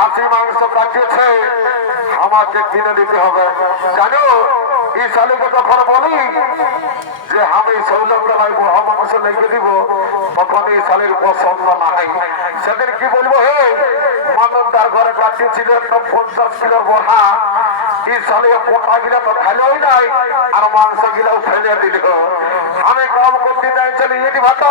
খাসি মাংস কাটিয়েছে আমাকে কিনে দিতে হবে। জানো, এই যখন বলি যে আমি লেগে দিব, তখন এই পছন্দ নাই। সেদিন কি বলব হে? মানবদার ঘরে কাটিয়েছিল একটা পঞ্চাশ কিলোর বড়া। এই শালি পোটা গিলা তো খেলেও নাই, আর মাংস গিলাও ফেলে দিল। আমি কাম করতে চলি এটি ভাতা।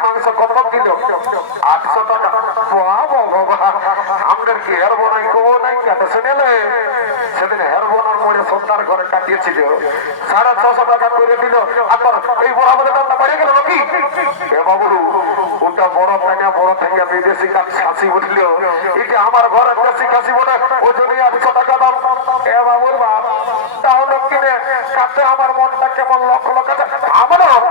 আটশো টাকা আমাদের কি হের বোনাই কবো নাই কত শুনেলে সেদিন হের বোনার মনে সন্ধ্যার ঘরে কাটিয়েছিল সাড়ে ছশো টাকা করে দিল আর তোর এই বড় দামটা বেড়ে গেল নাকি এ বাবু ওটা বড় থেকে বড় থেকে বিদেশি খাসি উঠল এটা আমার ঘরে দেশি খাসি বলে ওই জন্যই আটশো টাকা দাম এ বাবুর বাপ তাহলে কিনে কাছে আমার মনটা কেমন লক্ষ লক্ষ আমারও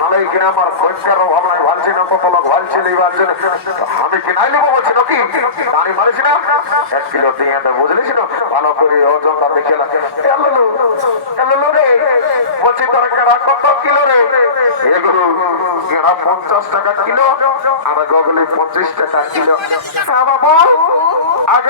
লাই নালে কিনা আমার খোঁজকার অভাব নাই ভালছি না কত লোক ভালছে এই ভালছে না। আমি কিনাই নেব বলছি নাকি? গাড়ি মারিস না? এক কিলো দিয়ে দে বুঝলিস ভালো করে ওজনটা দেখে রে, বলছি তোর কেরা কত কিলো রে? এগুলো কেরা পঞ্চাশ টাকা কিলো, আর গগলি পঁচিশ টাকা কিলো। বাবু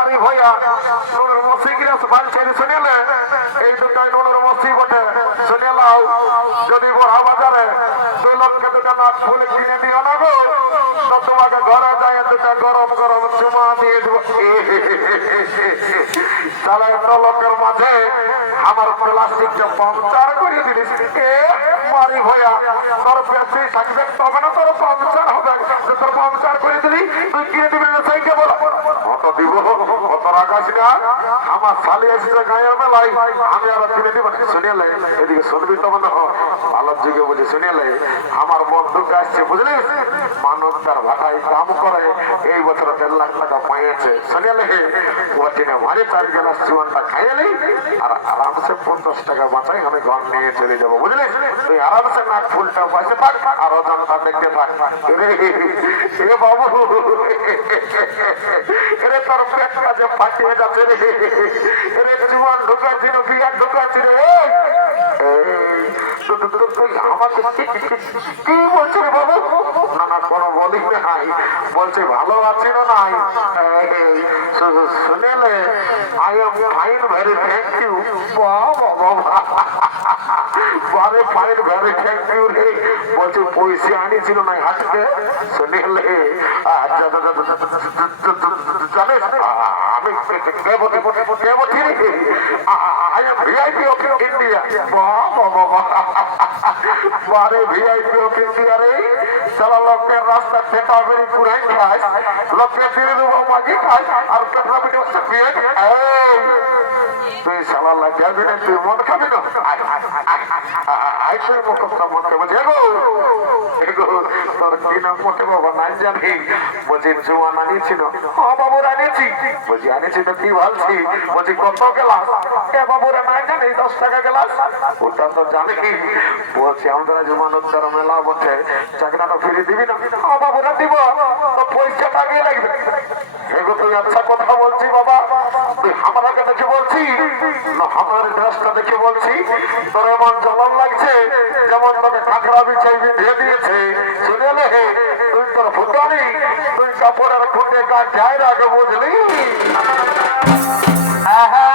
এ মারি ভয়া নুনের মসি গিলাস বালছে শুনেলে এই দুটাই নুনের মসি বটে। শুনে লাও যদি বড় বাজারে দুই লক্ষ দুটা নাচ ফুল কিনে না গো তো তোমাকে ঘরে যায় দুটা গরম গরম চুমা দিয়ে দেবো। তাহলে লোকের মাঝে আমার প্লাস্টিকটা পাংচার করে দিলিস। এ মারি ভয়া তোর বেশি থাকবে তবে না তোর পাংচার হবে। তোর পাংচার করে দিলি, তুই কিনে দিবি না সাইকে বল কত দিব কত রাখাস না আমার শালি আসছে গায়ের মেলায় আমি আর কিনে দিব না। শুনেলে এদিকে শুনবি তো হয় ভালো যুগে আমার বন্ধুকে আসছে বুঝলি? মানব তার ভাটায় কাম করে। এই বছর দেড় লাখ টাকা পাইয়েছে। শুনেলে ওটিনে মারি চার গেলাস চুয়ানটা খাইয়ে আর আরামসে পঞ্চাশ টাকা বাঁচাই আমি ঘর নিয়ে চলে যাব বুঝলি? তুই আরামসে নাক ফুলটা পাশে পাক আর ওজনটা দেখতে পাক। রে, বাবু রে তোর পেটটা যে ফাটিয়ে যাচ্ছে রে। রে জীবন ঢুকাচ্ছিল বিরাট ঢুকাচ্ছি রে। এই, তো- তো- তো- তুই আমাকে কি- কি- কি- কি বাবু না না শুনেলে I am fine very thank you বাবা আমি I am VIP of India বাবা বারে ভিআইপি অফ ইন্ডিয়া সারা লোকের রাস্তা পেটা বেরি কুড়াই খায়। লোককে দিয়ে দেবো মাগি খায়। আর পেটে বিয়ে। এই, তুই শালা লাগাবি না তুই মদ খাবি না? আয় তুই মদ খাব। এগো এগো তোর কি নাম মোটে বাবা নাই জানি। বলছি, জুয়ান আনিছিল হ্যাঁ বাবুর আনিছি। বলছি, আনিছি তো কি ভালছি? বলছি, কত গেলাস? এ, বাবুরা নাই জানি, দশ টাকা গেলাস। ওটা তো হ্যাঁ তুই আচ্ছা বলছি তোর যেমন তোকে কাঁকড়া বিছাই দিয়ে দিয়েছে। এলে তুই তোর ফুটানি তুই কাপড়ের গা যায় রাখে বুঝলি? রাগতর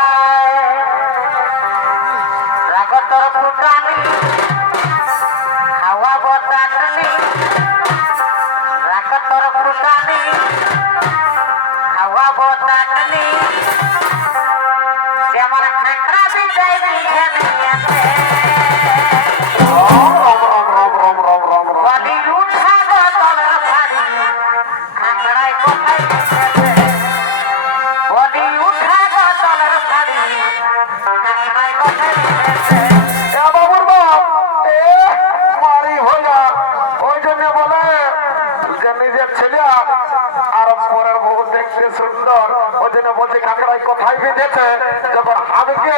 সুন্দর। ওই জন্য বলছে কাঁকড়াই কোথায় বেঁধেছে, যখন হামকে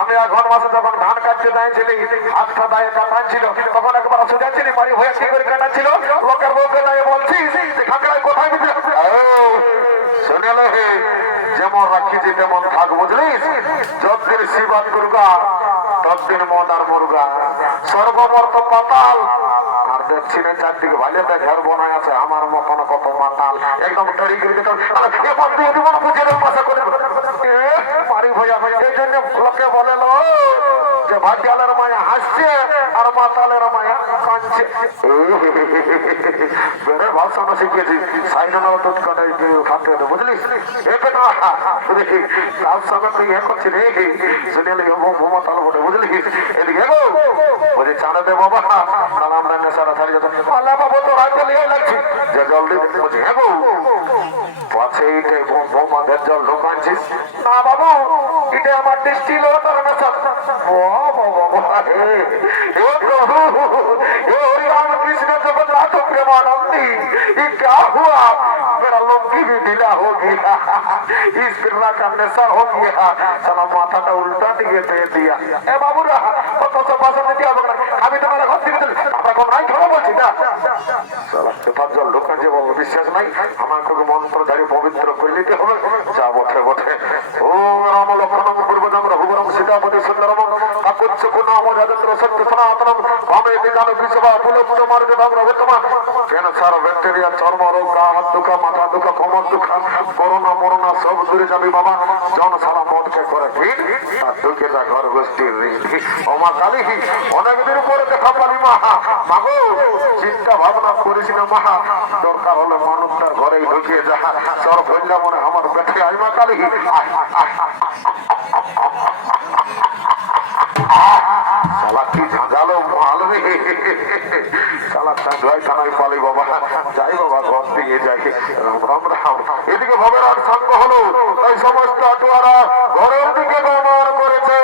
আমি এখন মাসে যখন ধান কাটতে দাঁড়িয়েছিলি হাতটা দায়ে কাটাচ্ছিল তখন একবার সুজাচ্ছিলি মারি হয়ে কি করে কাটাচ্ছিল লোকের বউকে দাঁড়িয়ে বলছিস, যে কাঁকড়াই কোথায় বেঁধে শুনেলে হে। যেমন রাখিছি তেমন থাক, বুঝলিস? যদ্দিন দুর্গা, তদ্দিন মদার মুরগা। সর্বমর্ত পাতাল। আর দেখছি না চারদিকে ভাইলেতে ঘর বনায় আছে, আমার মতন কত মাতাল। একদম ভয়া এই জন্য লোকে বলে, লো। যে ভাগ্যালের মায়া হাসছে আর মাতালের মায়া কাঁদছে। বেড়ে ভাষণ শিখেছি, সাইনানা দুধ কাটাই খাতে বুঝলিস এ বেটা দেখি তার সঙ্গে তুই এ করছি রে শুনেলি মমতাল বটে বুঝলি? এদিকে গো। বলছি, চাঁদা দে বাবা। তাহলে আমরা নেশাটা ছাড়িয়ে যেত আল্লাহ বাবু তো রাজ্য লিয়ে লাগছি যে জল দিতে বলছি হ্যাঁ গো পাছে ইটে বোমাদের জল ঢোকাচ্ছিস। না বাবু এটা আমার দৃষ্টি লোটার না हरि राम कृष्ण जगन्नाथ प्रेमानंदी ये क्या हुआ मेरा लुंगी भी ढीला हो गया इस बिरला का नशा हो गया सला माथा का उल्टा दिए दे दिया ए बाबू रहा तो सब भाषण दिया বলছি না জল ঢোকা যে বাবু বিশ্বাস নাই? আমাকে মন্ত্র ধারি পবিত্র করে নিতে হবে। যা বটে বটে। ও রাম লক্ষণম পূর্বজম রঘুবরম, সীতাপতি সুন্দরম কাকুচ্ছ গুণাম রাজেন্দ্র সত্য সনাতনম ভাবে বিধান বিশ্ববা ফুল ফুল মার্গে ধাম রঘুতমা ক্যান্সার ব্যাকটেরিয়া চর্ম রোগ গা হাত দুঃখা মাথা দুঃখা কোমর দুঃখা করোনা মরোনা সব দূরে যাবি বাবা। জন সারা মদকে করে ভিড় তার দুঃখে যা ঘর গোষ্ঠীর ওমা কালী অনেকদিন পরে দেখা পালি মা। মাগো চিন্তা ভাবনা করিস না মা। দরকার হলে মানুষটার ঘরেই ঢুকিয়ে যা। সর ভরলে মনে আমার বেঠে আই মা কালী। আয়, শালা কি ঝাঁঝালো মাল রে? শালা চাঁদাই থানাই পালি বাবা। যাই বাবা, ঘর দিয়ে যাই। রাম রাম এদিকে ভবের আর সঙ্গ হলো। তাই সমস্ত আটুয়ারা ঘরের দিকে গমন করেছে।